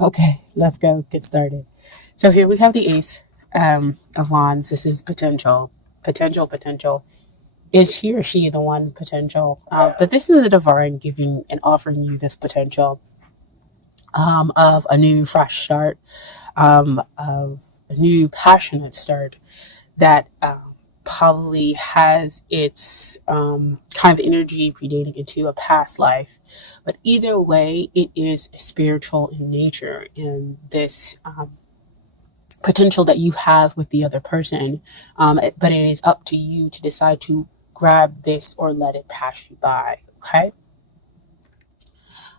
Okay, let's go get started. So here we have the Ace of Wands. This is potential, potential. Is he or she the one potential? But this is a divine giving and offering you this potential of a new fresh start, of a new passionate start that probably has its kind of energy predating into a past life. But either way, it is spiritual in nature, and this potential that you have with the other person. But it is up to you to decide to grab this or let it pass you by. Okay.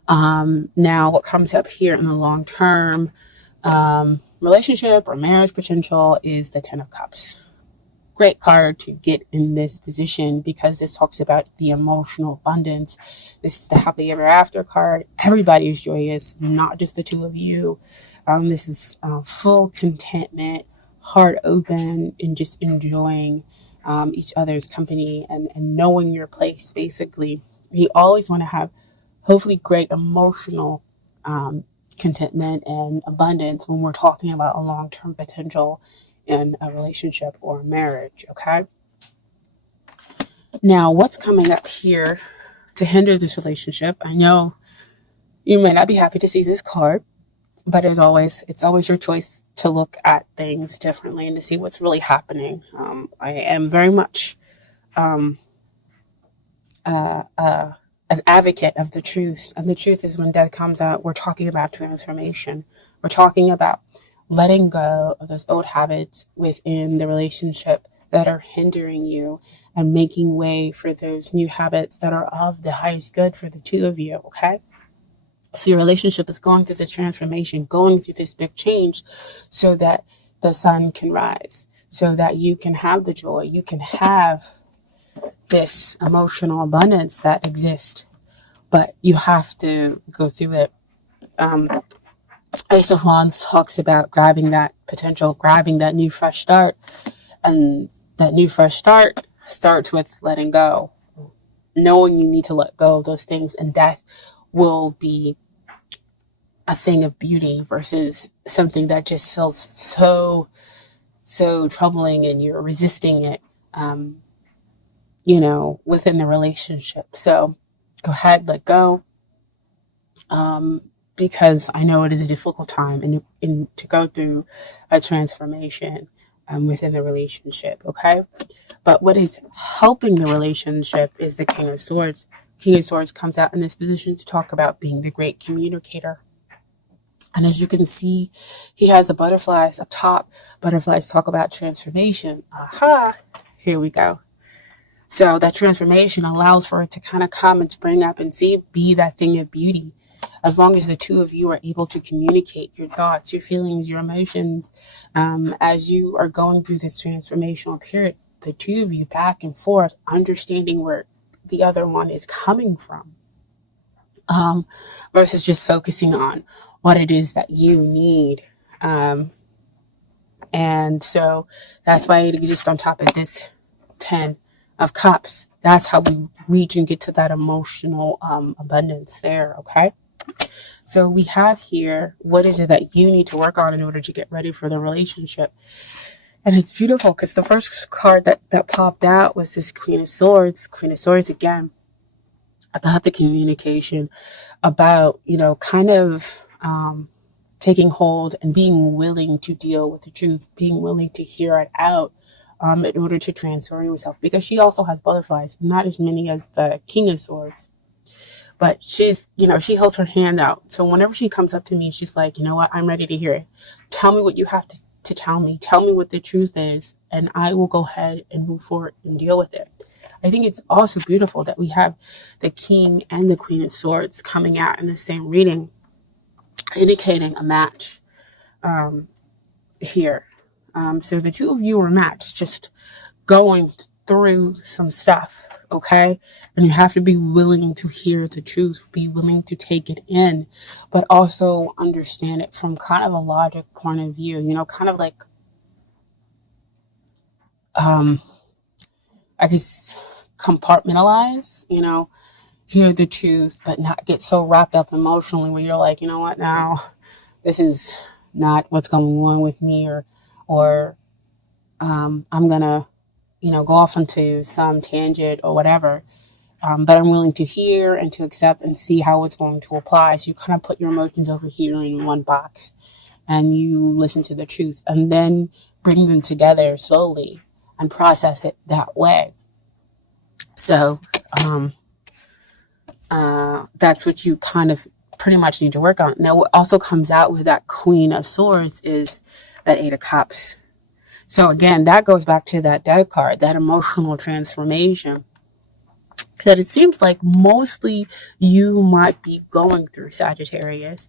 Now, what comes up here in the long term relationship or marriage potential is the Ten of Cups. Great card to get in this position because this talks about the emotional abundance. This is the happily ever after card. Everybody is joyous, not just the two of you. This is full contentment, heart open, and just enjoying each other's company and knowing your place, basically. You always want to have hopefully great emotional contentment and abundance when we're talking about a long-term potential in a relationship or a marriage. Okay. Now, what's coming up here to hinder this relationship? I know you might not be happy to see this card, but as always, it's always your choice to look at things differently and to see what's really happening. I am very much an advocate of the truth. And the truth is, when death comes out, we're talking about transformation. We're talking about letting go of those old habits within the relationship that are hindering you and making way for those new habits that are of the highest good for the two of you. Okay. So your relationship is going through this transformation, going through this big change so that the sun can rise, so that you can have the joy, you can have this emotional abundance that exists, but you have to go through it. Ace of Wands talks about grabbing that potential, grabbing that new fresh start, and that new fresh start starts with letting go, knowing you need to let go of those things, and death will be a thing of beauty versus something that just feels so troubling and you're resisting it, within the relationship. So go ahead, let go, because I know it is a difficult time and to go through a transformation within the relationship. Okay. But what is helping the relationship is the King of Swords. King of Swords comes out in this position to talk about being the great communicator. And as you can see, he has the butterflies up top. Butterflies talk about transformation. Aha, here we go. So that transformation allows for it to kind of come and spring up and be that thing of beauty. As long as the two of you are able to communicate your thoughts, your feelings, your emotions, as you are going through this transformational period, the two of you back and forth, understanding where the other one is coming from, versus just focusing on what it is that you need. And so that's why it exists on top of this 10 of Cups. That's how we reach and get to that emotional abundance there. Okay. So we have here, what is it that you need to work on in order to get ready for the relationship? And it's beautiful because the first card that popped out was this Queen of Swords. Queen of Swords again, about the communication, about, kind of taking hold and being willing to deal with the truth, being willing to hear it out in order to transform yourself. Because she also has butterflies, not as many as the King of Swords. But she's, she holds her hand out. So whenever she comes up to me, she's like, you know what? I'm ready to hear it. Tell me what you have to tell me. Tell me what the truth is. And I will go ahead and move forward and deal with it. I think it's also beautiful that we have the King and the Queen of Swords coming out in the same reading, indicating a match here. So the two of you are matched, just going through some stuff. Okay. And you have to be willing to hear the truth, be willing to take it in, but also understand it from kind of a logic point of view, kind of like, I guess, compartmentalize, hear the truth, but not get so wrapped up emotionally where you're like, you know what now? this is not what's going on with me, or I'm gonna, go off into some tangent or whatever. But I'm willing to hear and to accept and see how it's going to apply. So you kind of put your emotions over here in one box, and you listen to the truth, and then bring them together slowly and process it that way. So that's what you kind of pretty much need to work on. Now, what also comes out with that Queen of Swords is that Eight of Cups. So again, that goes back to that dead card, that emotional transformation that it seems like mostly you might be going through, Sagittarius,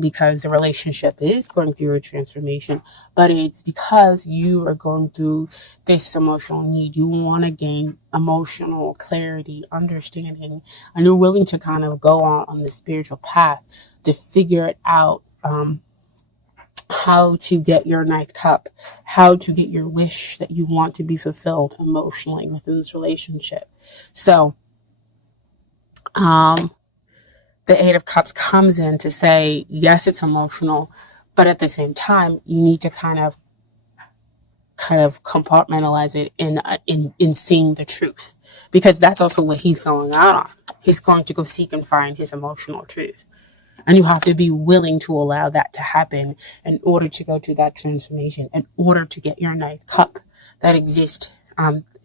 because the relationship is going through a transformation, but it's because you are going through this emotional need. You want to gain emotional clarity, understanding, and you're willing to kind of go on the spiritual path to figure it out. How to get your ninth cup, how to get your wish that you want to be fulfilled emotionally within this relationship. So, the Eight of Cups comes in to say, yes, it's emotional, but at the same time, you need to kind of compartmentalize it in seeing the truth, because that's also what he's going out on. He's going to go seek and find his emotional truth. And you have to be willing to allow that to happen in order to go to that transformation, in order to get your ninth cup that exists,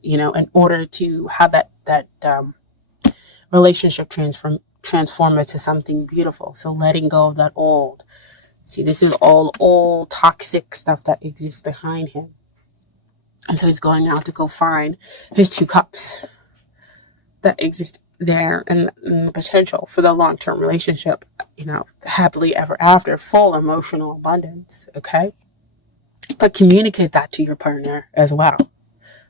in order to have that relationship transform into something beautiful. So letting go of that old. See, this is all old toxic stuff that exists behind him. And so he's going out to go find his two cups that exist there, and the potential for the long-term relationship, happily ever after, full emotional abundance. Okay. But communicate that to your partner as well.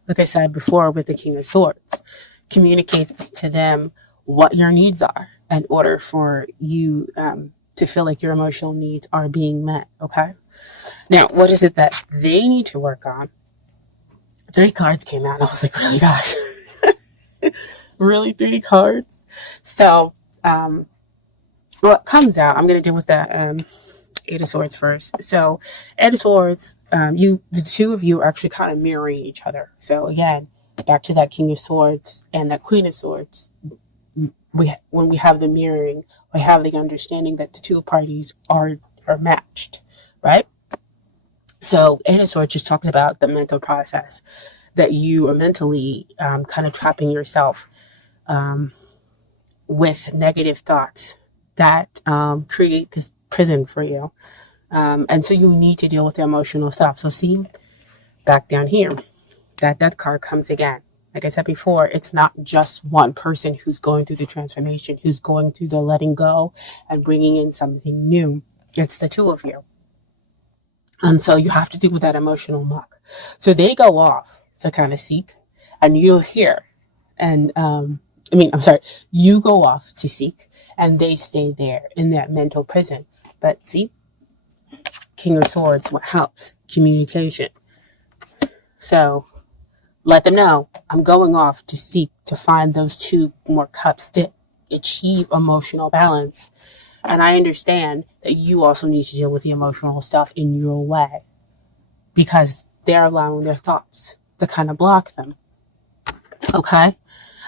Like I said before with the King of Swords, communicate to them what your needs are in order for you to feel like your emotional needs are being met. Okay. Now, what is it that they need to work on? 3 cards came out, and I was like, really, guys? Really, 3 cards? So, what comes out, I'm going to deal with the Eight of Swords first. So, Eight of Swords, the two of you are actually kind of mirroring each other. So, again, back to that King of Swords and that Queen of Swords. When we have the mirroring, we have the understanding that the two parties are matched, right? So, Eight of Swords just talks about the mental process, that you are mentally kind of trapping yourself with negative thoughts that create this prison for you. And so you need to deal with the emotional stuff. So see, back down here, that death card comes again. Like I said before, it's not just one person who's going through the transformation, who's going through the letting go and bringing in something new. It's the two of you. And so you have to deal with that emotional muck. So they go off to kind of seek, and you'll hear. And you go off to seek, and they stay there in that mental prison. But see, King of Swords, what helps? Communication. So let them know, I'm going off to seek to find those 2 more cups to achieve emotional balance. And I understand that you also need to deal with the emotional stuff in your way, because they're allowing their thoughts to kind of block them. Okay?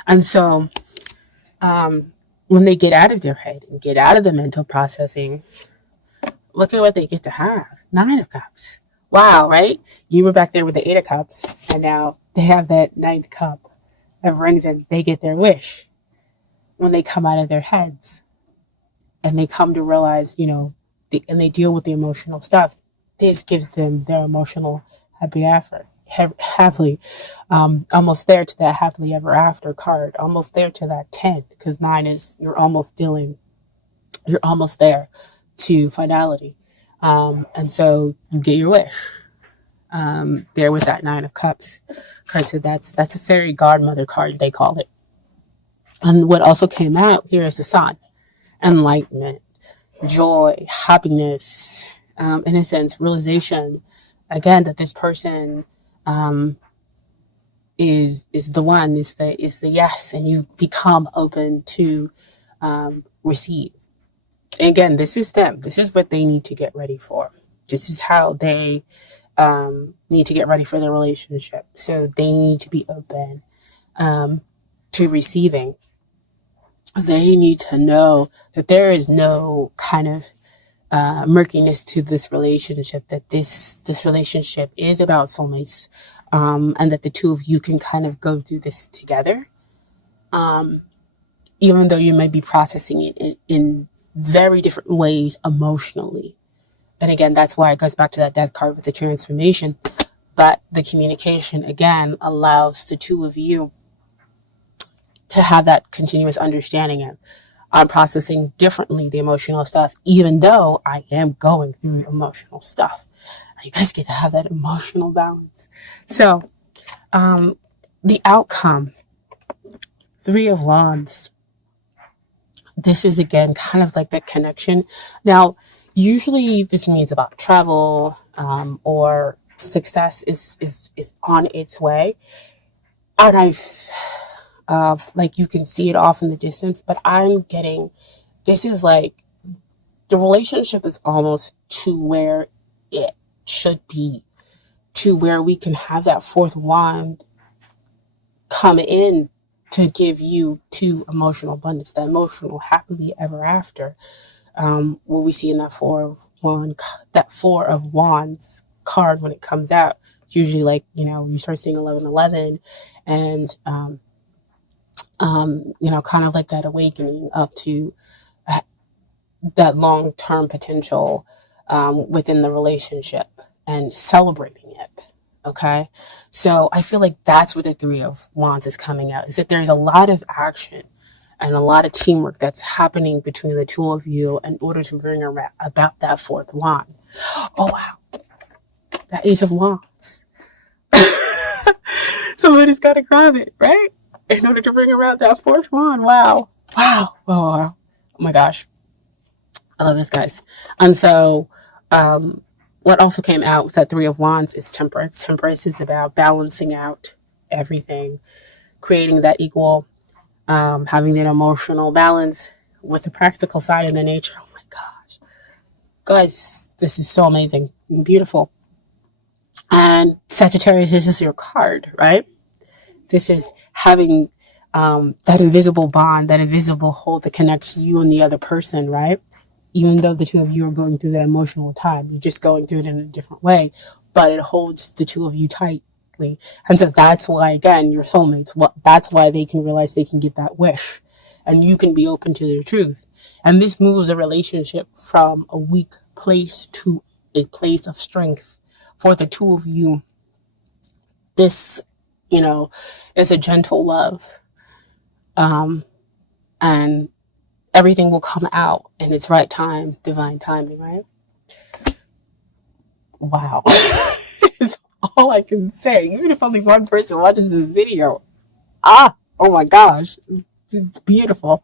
And so when they get out of their head and get out of the mental processing, look at what they get to have. 9 of Cups. Wow, right? You were back there with the 8 of Cups, and now they have that 9th cup that brings in, they get their wish when they come out of their heads and they come to realize, and they deal with the emotional stuff. This gives them their emotional happily, almost there to that happily ever after card, almost there to that 10, because 9 is, you're almost there to finality. And so you get your wish. There with that 9 of Cups card. So that's a fairy godmother card, they call it. And what also came out here is the Sun. Enlightenment, joy, happiness, innocence, realization, again, that this person is the one, is the yes, and you become open to receive. And again, this is them. This is what they need to get ready for. This is how they need to get ready for their relationship. So they need to be open to receiving. They need to know that there is no kind of murkiness to this relationship, that this relationship is about soulmates, and that the two of you can kind of go through this together, even though you might be processing it in very different ways emotionally. And again, that's why it goes back to that death card with the transformation. But the communication, again, allows the two of you to have that continuous understanding of, I'm processing differently the emotional stuff, even though I am going through emotional stuff. You guys get to have that emotional balance. So, the outcome, Three of Wands. This is again kind of like the connection. Now, usually this means about travel, or success is on its way. And like you can see it off in the distance, but I'm getting, this is like the relationship is almost to where it should be, to where we can have that fourth wand come in to give you to emotional abundance, the emotional happily ever after. What we see in that Four of Wands card when it comes out, it's usually like, you start seeing 1111, and kind of like that awakening up to that long-term potential within the relationship and celebrating it. Okay. So I feel like that's what the Three of Wands is coming out, is that there's a lot of action and a lot of teamwork that's happening between the two of you in order to bring about that fourth wand. Oh, wow. That Ace of Wands. Somebody's got to grab it, right? In order to bring around that fourth wand. Wow. Wow. Oh my gosh. I love this, guys. And so, what also came out with that Three of Wands is Temperance. Temperance is about balancing out everything, creating that equal, having that emotional balance with the practical side and the nature. Oh my gosh. Guys, this is so amazing and beautiful. And Sagittarius, this is your card, right? This is having that invisible bond, that invisible hold that connects you and the other person, right? Even though the two of you are going through that emotional time, you're just going through it in a different way, but it holds the two of you tightly. And so that's why, again, your soulmates, that's why they can realize they can get that wish, and you can be open to their truth. And this moves a relationship from a weak place to a place of strength for the two of you. This, is a gentle love. And everything will come out in its right time, divine timing, right? Wow. It's all I can say. Even if only one person watches this video. Oh my gosh. It's beautiful.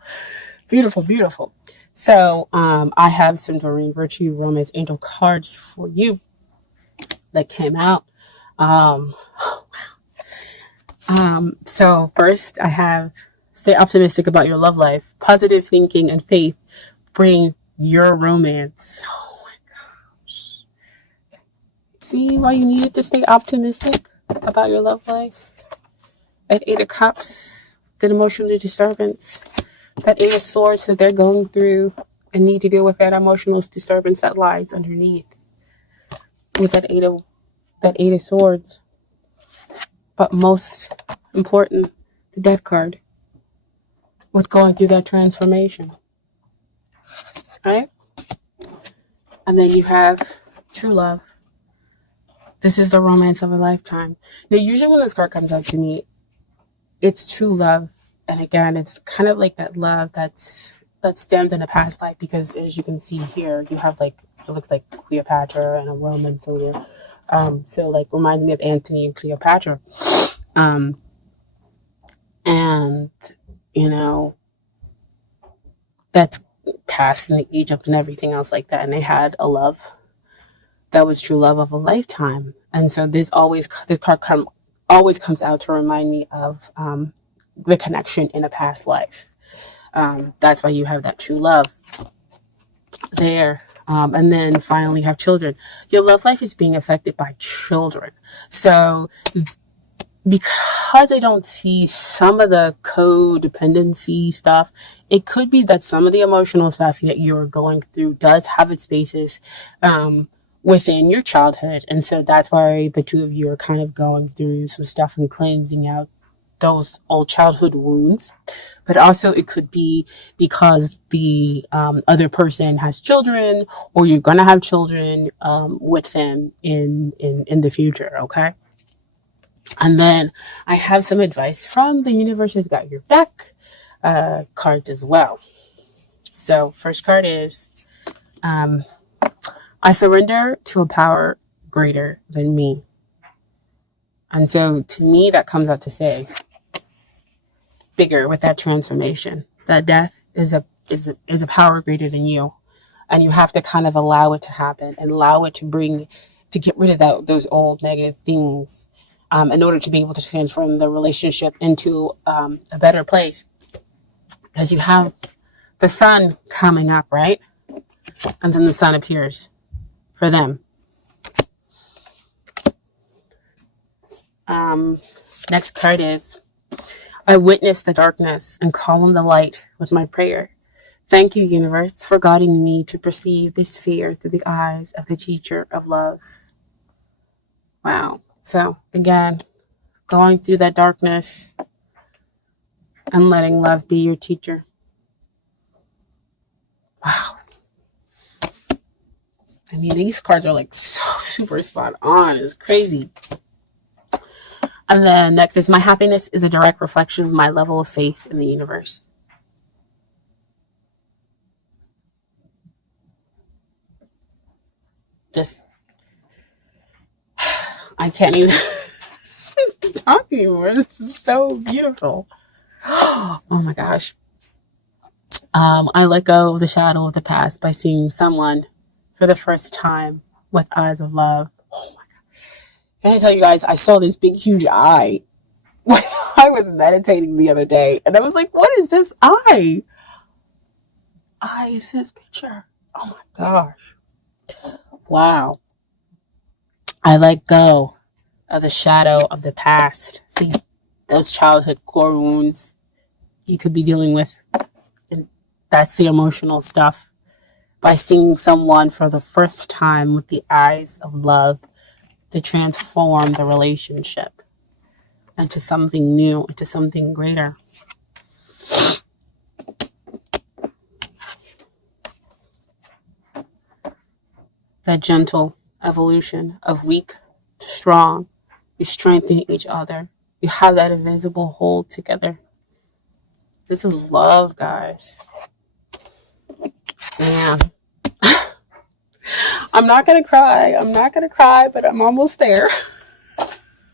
Beautiful, beautiful. So, I have some Doreen Virtue Romance Angel cards for you that came out. So first I have, stay optimistic about your love life. Positive thinking and faith bring your romance. Oh my gosh. See why you needed to stay optimistic about your love life? That Eight of Cups, that emotional disturbance, that Eight of Swords that they're going through and need to deal with that emotional disturbance that lies underneath. With that Eight of Swords. But most important, the Death card. With going through that transformation. Right? And then you have true love. This is the romance of a lifetime. Now, usually when this card comes out to me, it's true love. And again, it's kind of like that love that's stemmed in a past life, because as you can see here, you have like, it looks like Cleopatra and a Roman soldier. So like reminding me of Antony and Cleopatra. And that's past in the Egypt and everything else like that. And they had a love that was true love of a lifetime. And so this card always comes out to remind me of the connection in a past life. That's why you have that true love. there. And then finally have children. Your love life is being affected by children. So because I don't see some of the codependency stuff, it could be that some of the emotional stuff that you're going through does have its basis within your childhood. And so that's why the two of you are kind of going through some stuff and cleansing out those old childhood wounds. But also it could be because the other person has children, or you're going to have children with them in the future, okay? And then I have some advice from the universe has got your back cards as well. So first card is I surrender to a power greater than me. And so to me, that comes out to say bigger with that transformation. That death is a power greater than you. And you have to kind of allow it to happen and allow it to get rid of those old negative things in order to be able to transform the relationship into a better place. Because you have the sun coming up, right? And then the sun appears for them. Next card is, I witness the darkness and call on the light with my prayer. Thank you, universe, for guiding me to perceive this fear through the eyes of the teacher of love. Wow. So again, going through that darkness and letting love be your teacher. Wow. I mean, these cards are like so super spot on. It's crazy. And then next is, my happiness is a direct reflection of my level of faith in the universe. Just, I can't even talk anymore. This is so beautiful. Oh my gosh. I let go of the shadow of the past by seeing someone for the first time with eyes of love. Oh my God. Can I tell you guys, I saw this big, huge eye when I was meditating the other day. And I was like, what is this eye? Eye is this picture. Oh my gosh. Wow. I let go of the shadow of the past. See, those childhood core wounds you could be dealing with. And that's the emotional stuff. By seeing someone for the first time with the eyes of love to transform the relationship into something new, into something greater. That gentle evolution of weak to strong. You strengthen each other. You have that invisible hold together. This is love, guys. Man. I'm not going to cry. But I'm almost there.